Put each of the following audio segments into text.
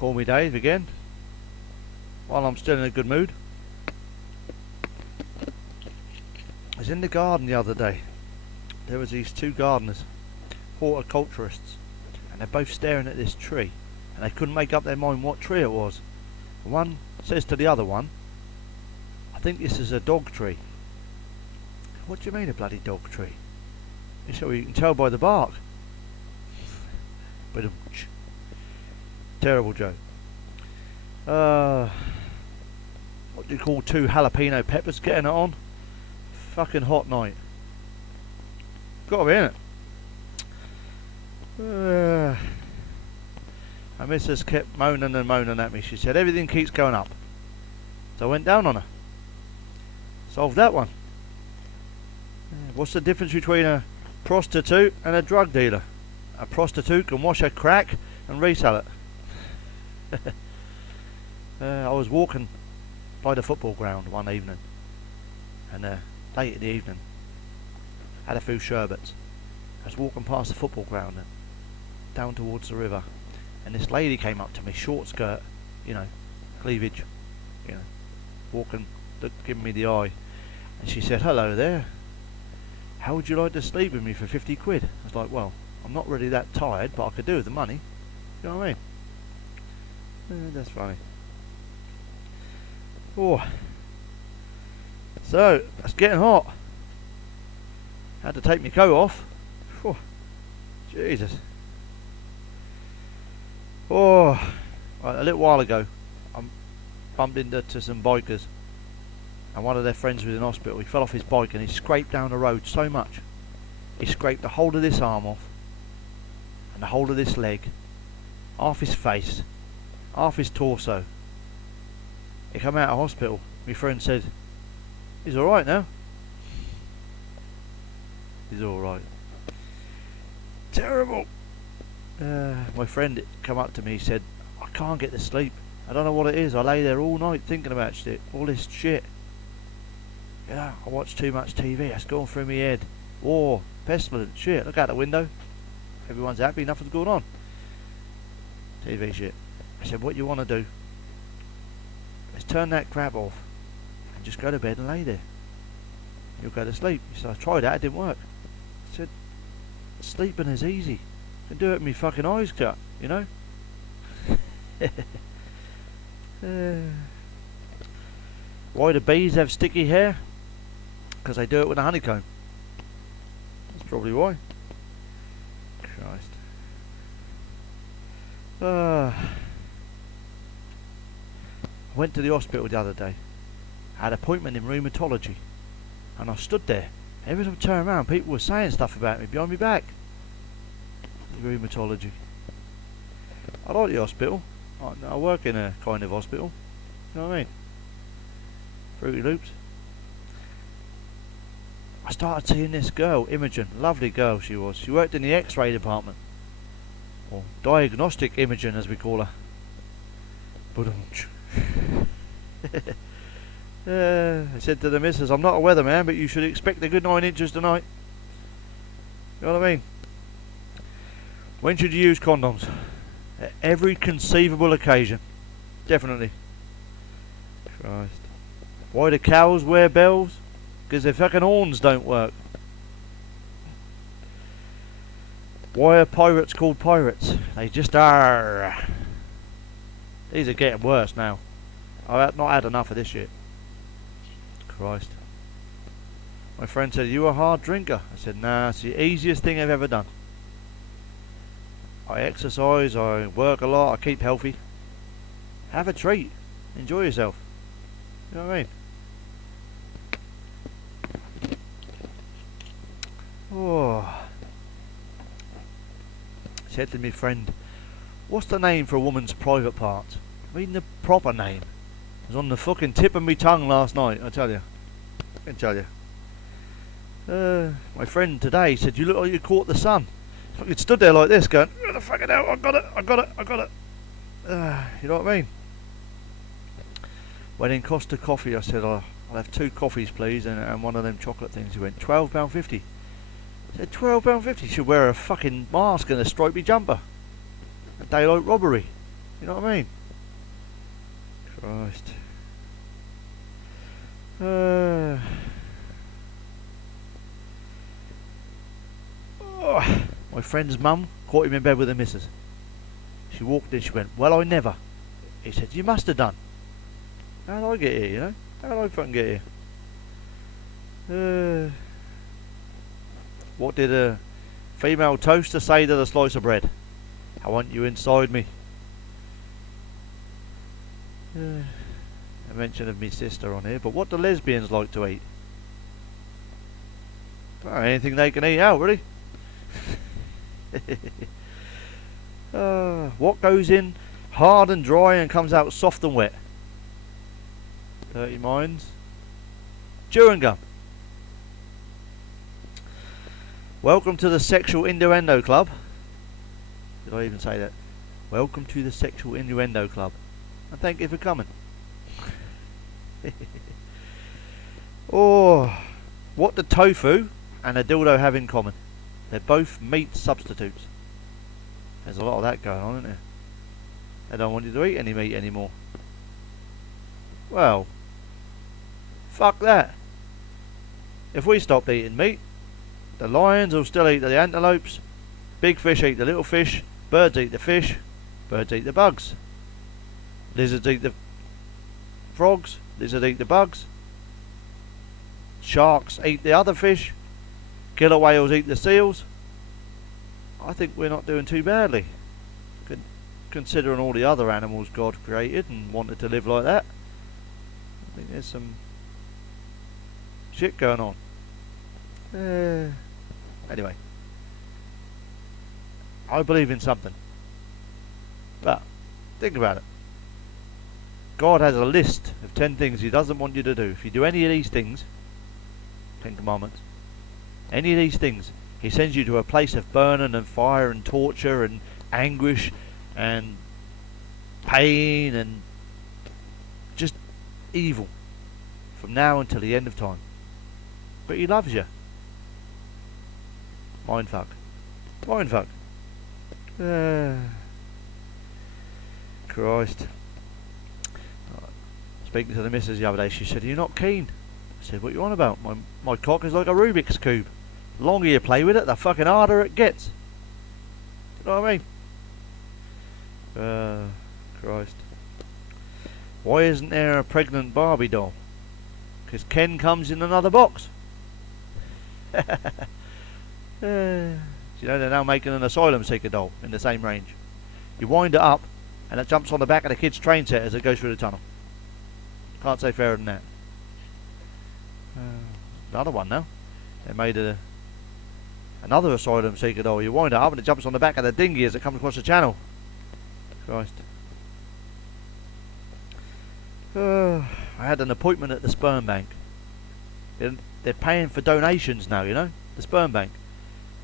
Call me Dave again, while I'm still in a good mood. I was in the garden the other day. There was these two gardeners, horticulturists, and they're both staring at this tree, and they couldn't make up their mind what tree it was. One says to the other one, "I think this is a dog tree." "What do you mean a bloody dog tree?" He said, "Well, you can tell by the bark." But terrible joke. What do you call two jalapeno peppers getting it on? Fucking hot night. Gotta be, innit? My missus kept moaning and moaning at me. She said everything keeps going up. So I went down on her. Solved that one. What's the difference between a prostitute and a drug dealer? A prostitute can wash her crack and resell it. I was walking by the football ground one evening, and late in the evening, had a few sherbets. I was walking past the football ground and down towards the river, and this lady came up to me, short skirt, cleavage, walking, giving me the eye, and she said, "Hello there, how would you like to sleep with me for 50 quid? I was like, well, I'm not really that tired, but I could do with the money. You know what I mean? That's funny. Oh, so it's getting hot. Had to take my coat off. Oh, Jesus. Oh, right, a little while ago, I bumped into some bikers, and one of their friends was in hospital. He fell off his bike and he scraped down the road so much. He scraped the whole of this arm off, and the whole of this leg, half his face, half his torso. He come out of hospital. My friend said, "He's alright now." He's alright. Terrible. My friend come up to me, he said, "I can't get to sleep. I don't know what it is. I lay there all night thinking about shit, all this shit. I watch too much TV. It's going through my head. War, pestilence, shit. Look out the window. Everyone's happy, nothing's going on. TV shit." I said, "What you want to do? Let's turn that crap off and just go to bed and lay there. You'll go to sleep." He said, "I tried that, it didn't work." I said, "Sleeping is easy. I can do it with my fucking eyes shut, Why do bees have sticky hair? Because they do it with a honeycomb. That's probably why. Christ. I went to the hospital the other day. I had an appointment in rheumatology, and I stood there. Every time I turned around, people were saying stuff about me behind my back. Rheumatology. I like the hospital. I work in a kind of hospital. You know what I mean? Fruity Loops. I started seeing this girl, Imogen. Lovely girl she was. She worked in the X-ray department, or diagnostic Imogen as we call her. But I said to the missus, "I'm not a weatherman, but you should expect a good 9 inches tonight." You know what I mean? When should you use condoms? At every conceivable occasion. Definitely. Christ. Why do cows wear bells? Because their fucking horns don't work. Why are pirates called pirates? They just are. These are getting worse now. I've not had enough of this shit. Christ. My friend said, "You a hard drinker?" I said, "Nah, it's the easiest thing I've ever done. I exercise, I work a lot, I keep healthy. Have a treat. Enjoy yourself." You know what I mean? Oh. I said to my friend, "What's the name for a woman's private parts?" I mean the proper name. It was on the fucking tip of my tongue last night, I tell you. I can tell you. My friend today said, "You look like you caught the sun." I fucking stood there like this going, "Where the fucking hell? I got it. You know what I mean? Went in Costa Coffee. I said, "I'll have 2 coffees please, and one of them chocolate things." He went, £12.50. I said, £12.50? You should wear a fucking mask and a stripy jumper. A daylight robbery. You know what I mean? Christ. Oh, my friend's mum caught him in bed with the missus. She walked in, she went, "Well, I never." He said, "You must have done." How did I get here, you know? How did I fucking get here? What did a female toaster say to the slice of bread? "I want you inside me." A mention of me sister on here, but what do lesbians like to eat? Oh, anything they can eat out, really. What goes in hard and dry and comes out soft and wet? Dirty minds. Chewing gum. Welcome to the Sexual Innuendo Club. Did I even say that? Welcome to the Sexual Innuendo Club. And thank you for coming. Oh, what do tofu and a dildo have in common? They're both meat substitutes. There's a lot of that going on, isn't there? They don't want you to eat any meat anymore. Well, fuck that. If we stopped eating meat, the lions will still eat the antelopes, big fish eat the little fish, birds eat the fish, birds eat the bugs, lizards eat the frogs, lizards eat the bugs, sharks eat the other fish, killer whales eat the seals. I think we're not doing too badly, considering all the other animals God created and wanted to live like that. I think there's some shit going on. Anyway, I believe in something, but think about it. God has a list of 10 things He doesn't want you to do. If you do any of these things, 10 commandments, any of these things, He sends you to a place of burning and fire and torture and anguish and pain and just evil from now until the end of time. But He loves you. Mindfuck. Mindfuck. Christ. Speaking to the missus the other day, she said, "Are you not keen?" I said, "What are you on about? My cock is like a Rubik's Cube. The longer you play with it, the fucking harder it gets." You know what I mean? Christ. Why isn't there a pregnant Barbie doll? Because Ken comes in another box. You know, they're now making an asylum seeker doll in the same range. You wind it up and it jumps on the back of the kid's train set as it goes through the tunnel. Can't say fairer than that. Another one now. They made another asylum seeker doll. You wind it up and it jumps on the back of the dinghy as it comes across the channel. Christ. I had an appointment at the sperm bank. They're paying for donations now, you know, the sperm bank.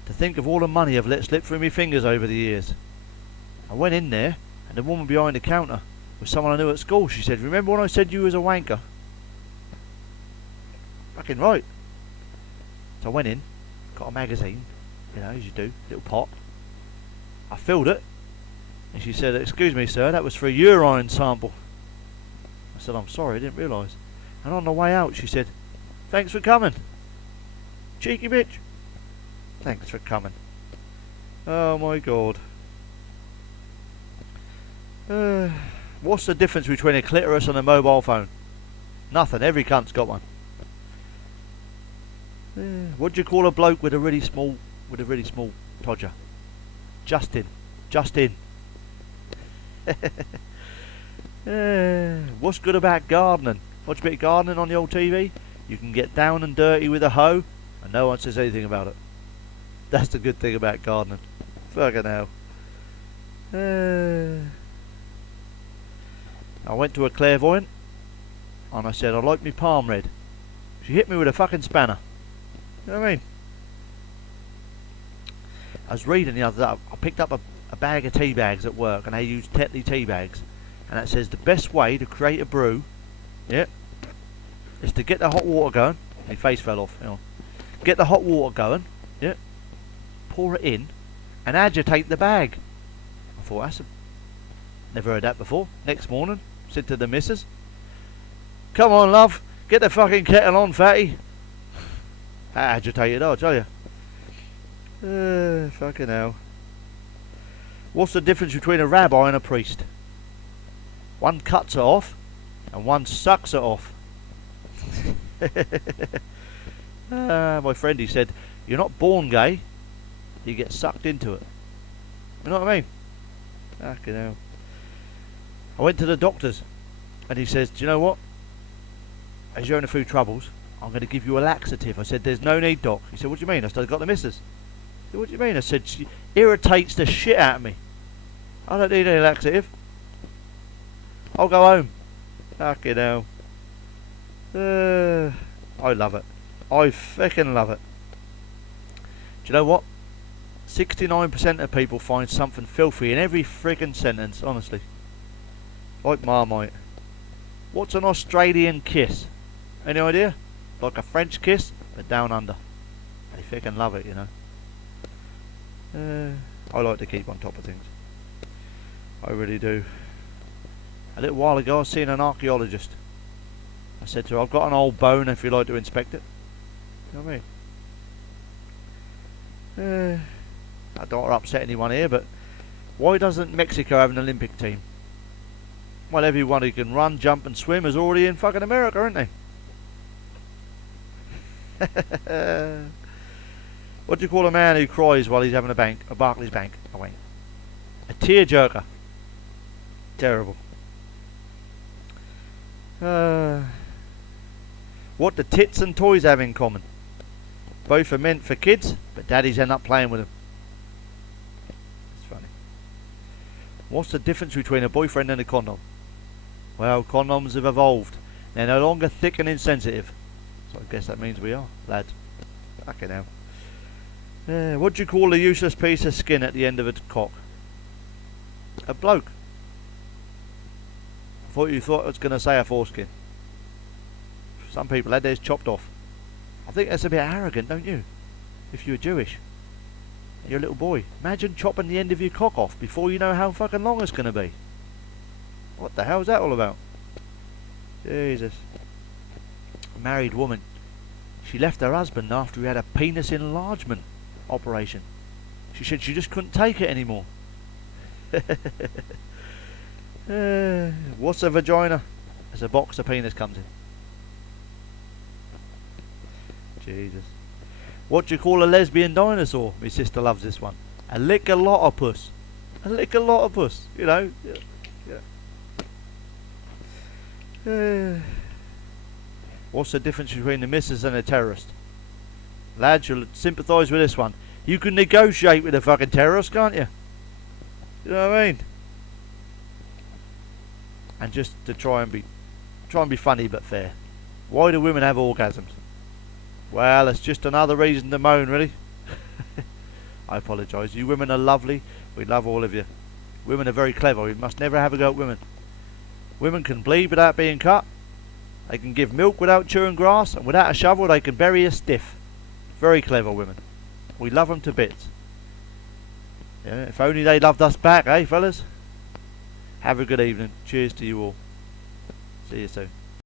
To think of all the money I've let slip through my fingers over the years. I went in there and the woman behind the counter was someone I knew at school. She said, "Remember when I said you was a wanker?" Fucking right. So I went in, got a magazine, you know, as you do, little pot. I filled it, and she said, "Excuse me, sir, that was for a urine sample." I said, "I'm sorry, I didn't realise." And on the way out, she said, "Thanks for coming. Cheeky bitch. Thanks for coming." Oh my God. What's the difference between a clitoris and a mobile phone? Nothing. Every cunt's got one. What do you call a bloke with a really small todger? Justin. Justin. What's good about gardening? Watch a bit of gardening on the old TV. You can get down and dirty with a hoe, and no one says anything about it. That's the good thing about gardening. Fucking hell. I went to a clairvoyant, and I said, "I'd like me palm red." She hit me with a fucking spanner. You know what I mean? I was reading the other day, I picked up a bag of tea bags at work, and they use Tetley tea bags. And it says the best way to create a brew, yeah, is to get the hot water going. My face fell off, you know. Get the hot water going, yeah, pour it in, and agitate the bag. I thought, that's a Never heard that before. Next morning, said to the missus, "Come on, love, get the fucking kettle on, fatty." Agitated, I'll tell you. Fucking hell. What's the difference between a rabbi and a priest? One cuts it off, and one sucks it off. My friend, he said, "You're not born gay, you get sucked into it." You know what I mean? Fucking hell. I went to the doctor's, and he says, "Do you know what? As you're in a few troubles, I'm going to give you a laxative." I said, "There's no need, doc." He said, "What do you mean?" I said, "I've got the missus." He said, "What do you mean?" I said, "She irritates the shit out of me. I don't need any laxative. I'll go home." Fucking hell. I love it. I fucking love it. Do you know what? 69% of people find something filthy in every friggin' sentence, honestly. Like Marmite. What's an Australian kiss? Any idea? Like a French kiss, but down under. They fucking love it, you know. I like to keep on top of things. I really do. A little while ago I was seeing an archaeologist. I said to her, "I've got an old bone if you'd like to inspect it." You know what I mean? I don't want to upset anyone here, but why doesn't Mexico have an Olympic team? Well, everyone who can run, jump and swim is already in fucking America, aren't they? What do you call a man who cries while he's having a Barclays bank? Oh wait. A tearjerker. Terrible. What do tits and toys have in common? Both are meant for kids, but daddies end up playing with them. It's funny. What's the difference between a boyfriend and a condom? Well, condoms have evolved. They're no longer thick and insensitive. So I guess that means we are, lads. Fucking hell. What do you call a useless piece of skin at the end of a cock? A bloke. I thought you thought I was going to say a foreskin. Some people had theirs chopped off. I think that's a bit arrogant, don't you? If you're Jewish. And you're a little boy. Imagine chopping the end of your cock off before you know how fucking long it's going to be. What the hell is that all about? Jesus. A married woman. She left her husband after he had a penis enlargement operation. She said she just couldn't take it anymore. What's a vagina? It's a box a penis comes in. Jesus. What do you call a lesbian dinosaur? My sister loves this one. A lick-a-lot-of-puss. A lick-a-lot-of-puss. You know. Yeah. What's the difference between the missus and a terrorist? Lads, you'll sympathise with this one. You can negotiate with a fucking terrorist, can't you? You know what I mean? And just to try and be funny but fair. Why do women have orgasms? Well, it's just another reason to moan, really. I apologise. You women are lovely. We love all of you. Women are very clever. We must never have a go at women. Women can bleed without being cut. They can give milk without chewing grass, and without a shovel they can bury a stiff. Very clever women. We love them to bits. Yeah, if only they loved us back, eh, fellas? Have a good evening. Cheers to you all. See you soon.